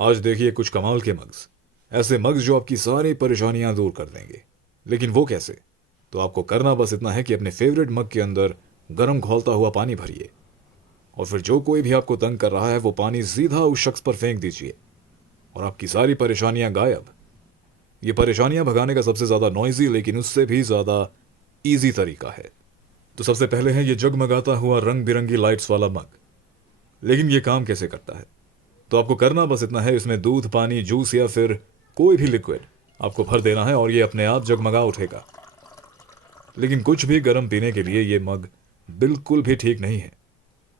आज देखिए कुछ कमाल के मग्स। ऐसे मग्स जो आपकी सारी परेशानियां दूर कर देंगे। लेकिन वो कैसे? तो आपको करना बस इतना है कि अपने फेवरेट मग के अंदर गर्म खौलता हुआ पानी भरिए, और फिर जो कोई भी आपको तंग कर रहा है वो पानी सीधा उस शख्स पर फेंक दीजिए, और आपकी सारी परेशानियां गायब। ये परेशानियां भगाने का सबसे ज़्यादा नॉइजी लेकिन उससे भी ज़्यादा इजी तरीका है। तो सबसे पहले है ये जगमगाता हुआ रंग बिरंगी लाइट्स वाला मग। लेकिन ये काम कैसे करता है? तो आपको करना बस इतना है, इसमें दूध, पानी, जूस या फिर कोई भी लिक्विड आपको भर देना है और ये अपने आप जगमगा उठेगा। लेकिन कुछ भी गर्म पीने के लिए ये मग बिल्कुल भी ठीक नहीं है,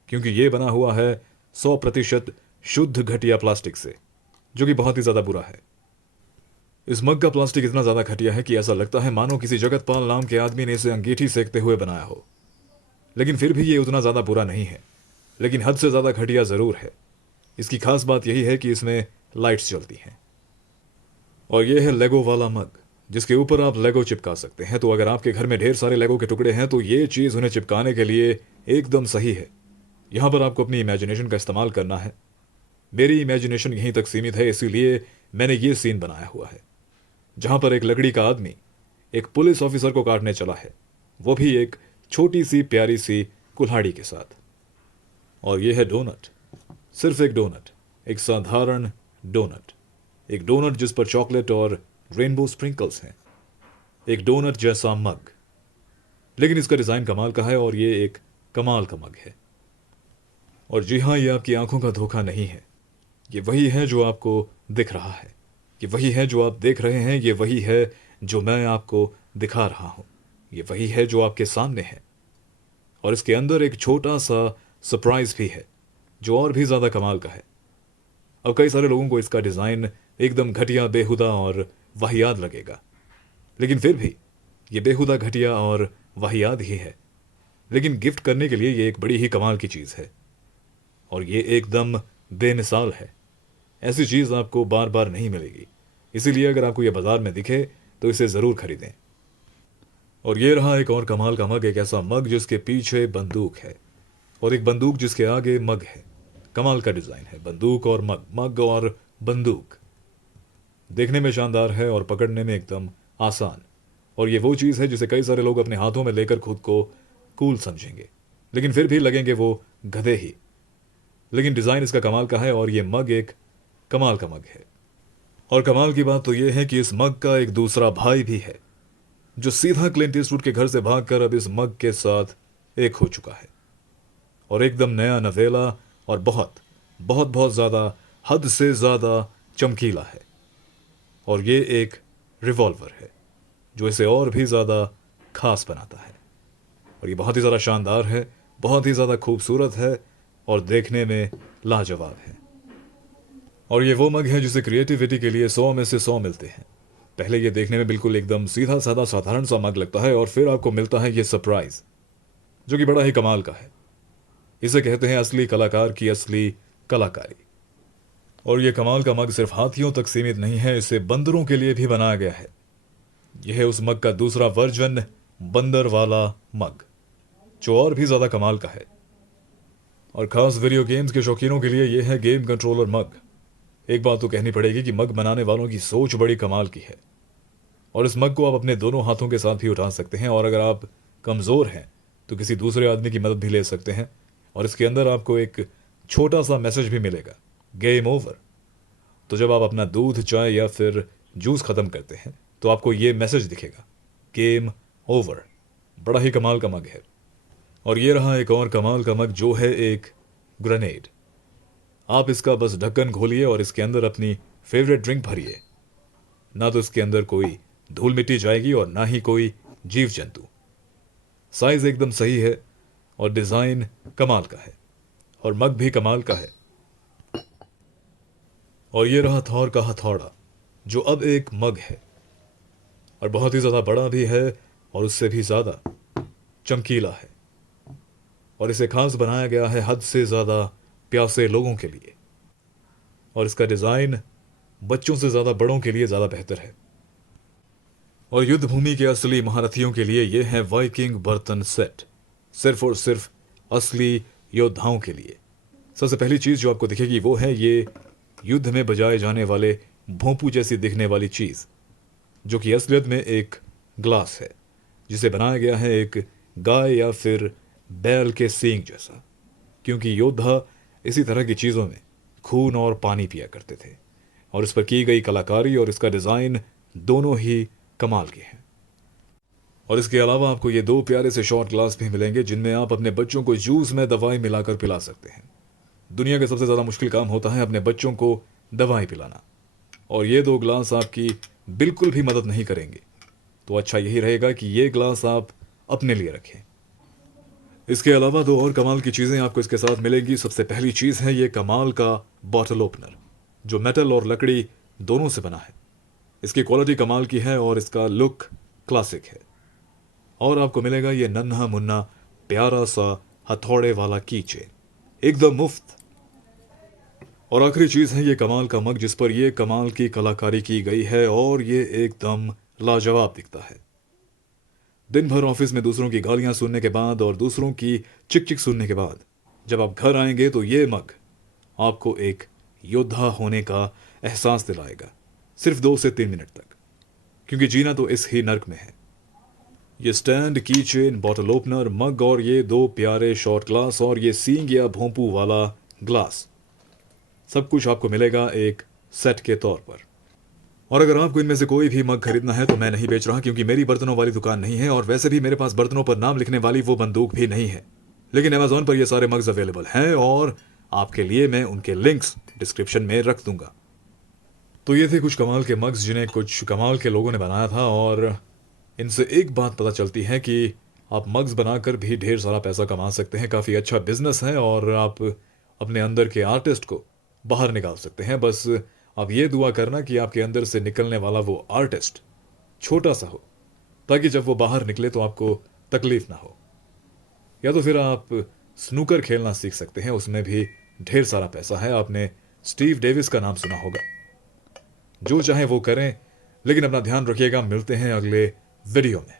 क्योंकि ये बना हुआ है 100% शुद्ध घटिया प्लास्टिक से, जो कि बहुत ही ज़्यादा बुरा है। इस मग का प्लास्टिक इतना ज़्यादा घटिया है कि ऐसा लगता है मानो किसी जगतपाल नाम के आदमी ने इसे अंगीठी सेकते हुए बनाया हो। लेकिन फिर भी ये उतना ज़्यादा बुरा नहीं है, लेकिन हद से ज़्यादा घटिया ज़रूर है। इसकी खास बात यही है कि इसमें लाइट्स जलती हैं। और ये है लेगो वाला मग, जिसके ऊपर आप लेगो चिपका सकते हैं। तो अगर आपके घर में ढेर सारे लेगो के टुकड़े हैं तो ये चीज़ उन्हें चिपकाने के लिए एकदम सही है। यहाँ पर आपको अपनी इमेजिनेशन का इस्तेमाल करना है। मेरी इमेजिनेशन यहीं तक सीमित है, इसीलिए मैंने ये सीन बनाया हुआ है, जहाँ पर एक लकड़ी का आदमी एक पुलिस ऑफिसर को काटने चला है, वो भी एक छोटी सी प्यारी सी कुल्हाड़ी के साथ। और ये है डोनट, सिर्फ एक डोनट, एक साधारण डोनट। एक डोनट जिस पर चॉकलेट और रेनबो स्प्रिंकल्स हैं। एक डोनट जैसा मग, लेकिन इसका डिज़ाइन कमाल का है और ये एक कमाल का मग है। और जी हाँ, ये आपकी आंखों का धोखा नहीं है। ये वही है जो आपको दिख रहा है, ये वही है जो आप देख रहे हैं, ये वही है जो मैं आपको दिखा रहा हूँ, ये वही है जो आपके सामने है। और इसके अंदर एक छोटा सा सरप्राइज भी है, जो और भी ज़्यादा कमाल का है। अब कई सारे लोगों को इसका डिज़ाइन एकदम घटिया, बेहुदा और वाहियात लगेगा, लेकिन फिर भी ये बेहुदा, घटिया और वाहियात ही है। लेकिन गिफ्ट करने के लिए ये एक बड़ी ही कमाल की चीज़ है, और ये एकदम बेमिसाल है। ऐसी चीज़ आपको बार बार नहीं मिलेगी, इसीलिए अगर आपको ये बाज़ार में दिखे तो इसे ज़रूर खरीदें। और ये रहा एक और कमाल का मग, एक ऐसा मग जिसके पीछे बंदूक है, और एक बंदूक जिसके आगे मग है। कमाल का डिज़ाइन है, बंदूक और मग, मग और बंदूक। देखने में शानदार है और पकड़ने में एकदम आसान। और ये वो चीज़ है जिसे कई सारे लोग अपने हाथों में लेकर खुद को कूल समझेंगे, लेकिन फिर भी लगेंगे वो गधे ही। लेकिन डिज़ाइन इसका कमाल का है और ये मग एक कमाल का मग है। और कमाल की बात तो ये है कि इस मग का एक दूसरा भाई भी है, जो सीधा क्लिंट ईस्टवुड के घर से भागकर अब इस मग के साथ एक हो चुका है, और एकदम नया, नवेला और बहुत बहुत बहुत ज़्यादा, हद से ज़्यादा चमकीला है। और ये एक रिवॉल्वर है, जो इसे और भी ज़्यादा खास बनाता है। और ये बहुत ही ज़्यादा शानदार है, बहुत ही ज़्यादा खूबसूरत है और देखने में लाजवाब है। और ये वो मग है जिसे क्रिएटिविटी के लिए 100 में से 100 मिलते हैं। पहले ये देखने में बिल्कुल एकदम सीधा साधा साधारण सा मग लगता है, और फिर आपको मिलता है ये सरप्राइज, जो कि बड़ा ही कमाल का है। इसे कहते हैं असली कलाकार की असली कलाकारी। और ये कमाल का मग सिर्फ हाथियों तक सीमित नहीं है, इसे बंदरों के लिए भी बनाया गया है। यह है उस मग का दूसरा वर्जन, बंदर वाला मग, जो और भी ज़्यादा कमाल का है। और खास वीडियो गेम्स के शौकीनों के लिए यह है गेम कंट्रोलर मग। एक बात तो कहनी पड़ेगी कि मग बनाने वालों की सोच बड़ी कमाल की है। और इस मग को आप अपने दोनों हाथों के साथ भी उठा सकते हैं, और अगर आप कमज़ोर हैं तो किसी दूसरे आदमी की मदद भी ले सकते हैं। और इसके अंदर आपको एक छोटा सा मैसेज भी मिलेगा, गेम ओवर। तो जब आप अपना दूध, चाय या फिर जूस ख़त्म करते हैं तो आपको ये मैसेज दिखेगा, गेम ओवर। बड़ा ही कमाल का मग है। और ये रहा एक और कमाल का मग, जो है एक ग्रेनेड। आप इसका बस ढक्कन खोलिए और इसके अंदर अपनी फेवरेट ड्रिंक भरिए। ना तो इसके अंदर कोई धूल मिट्टी जाएगी और ना ही कोई जीव जंतु। साइज एकदम सही है और डिज़ाइन कमाल का है, और मग भी कमाल का है। और ये रहा थॉर का हथौड़ा, जो अब एक मग है, और बहुत ही ज़्यादा बड़ा भी है और उससे भी ज़्यादा चमकीला है। और इसे खास बनाया गया है हद से ज़्यादा प्यासे लोगों के लिए। और इसका डिज़ाइन बच्चों से ज़्यादा बड़ों के लिए ज़्यादा बेहतर है। और युद्ध भूमि के असली महारथियों के लिए यह है वाइकिंग बर्तन सेट, सिर्फ और सिर्फ असली योद्धाओं के लिए। सबसे पहली चीज़ जो आपको दिखेगी वो है ये युद्ध में बजाए जाने वाले भोंपू जैसी दिखने वाली चीज, जो कि असलियत में एक ग्लास है, जिसे बनाया गया है एक गाय या फिर बैल के सींग जैसा, क्योंकि योद्धा इसी तरह की चीजों में खून और पानी पिया करते थे। और इस पर की गई कलाकारी और इसका डिजाइन दोनों ही कमाल के हैं। और इसके अलावा आपको ये दो प्यारे से शॉट ग्लास भी मिलेंगे, जिनमें आप अपने बच्चों को जूस में दवाई मिलाकर पिला सकते हैं। दुनिया का सबसे ज़्यादा मुश्किल काम होता है अपने बच्चों को दवाई पिलाना, और ये दो ग्लास आपकी बिल्कुल भी मदद नहीं करेंगे। तो अच्छा यही रहेगा कि ये ग्लास आप अपने लिए रखें। इसके अलावा दो और कमाल की चीज़ें आपको इसके साथ मिलेंगी। सबसे पहली चीज़ है ये कमाल का बॉटल ओपनर, जो मेटल और लकड़ी दोनों से बना है। इसकी क्वालिटी कमाल की है और इसका लुक क्लासिक है। और आपको मिलेगा ये नन्हा मुन्ना प्यारा सा हथौड़े वाला कीचेन, एकदम मुफ्त। और आखिरी चीज है ये कमाल का मग, जिस पर ये कमाल की कलाकारी की गई है और ये एकदम लाजवाब दिखता है। दिन भर ऑफिस में दूसरों की गालियां सुनने के बाद और दूसरों की चिक चिक सुनने के बाद जब आप घर आएंगे तो ये मग आपको एक योद्धा होने का एहसास दिलाएगा, सिर्फ 2 से 3 मिनट तक, क्योंकि जीना तो इस ही नर्क में है। ये स्टैंड, की चेन, बॉटल ओपनर, मग और ये दो प्यारे शॉट ग्लास और ये सींग या भोंपू वाला ग्लास, सब कुछ आपको मिलेगा एक सेट के तौर पर। और अगर आपको इनमें से कोई भी मग खरीदना है तो मैं नहीं बेच रहा, क्योंकि मेरी बर्तनों वाली दुकान नहीं है, और वैसे भी मेरे पास बर्तनों पर नाम लिखने वाली वो बंदूक भी नहीं है। लेकिन अमेजोन पर ये सारे मग्स अवेलेबल हैं और आपके लिए मैं उनके लिंक्स डिस्क्रिप्शन में रख दूंगा। तो ये थे कुछ कमाल के मग्स जिन्हें कुछ कमाल के लोगों ने बनाया था, और इनसे एक बात पता चलती है कि आप मग्स बनाकर भी ढेर सारा पैसा कमा सकते हैं। काफ़ी अच्छा बिजनेस है और आप अपने अंदर के आर्टिस्ट को बाहर निकाल सकते हैं। बस आप ये दुआ करना कि आपके अंदर से निकलने वाला वो आर्टिस्ट छोटा सा हो, ताकि जब वो बाहर निकले तो आपको तकलीफ ना हो। या तो फिर आप स्नूकर खेलना सीख सकते हैं, उसमें भी ढेर सारा पैसा है। आपने स्टीव डेविस का नाम सुना होगा। जो चाहे वो करें, लेकिन अपना ध्यान रखिएगा। मिलते हैं अगले वीडियो में।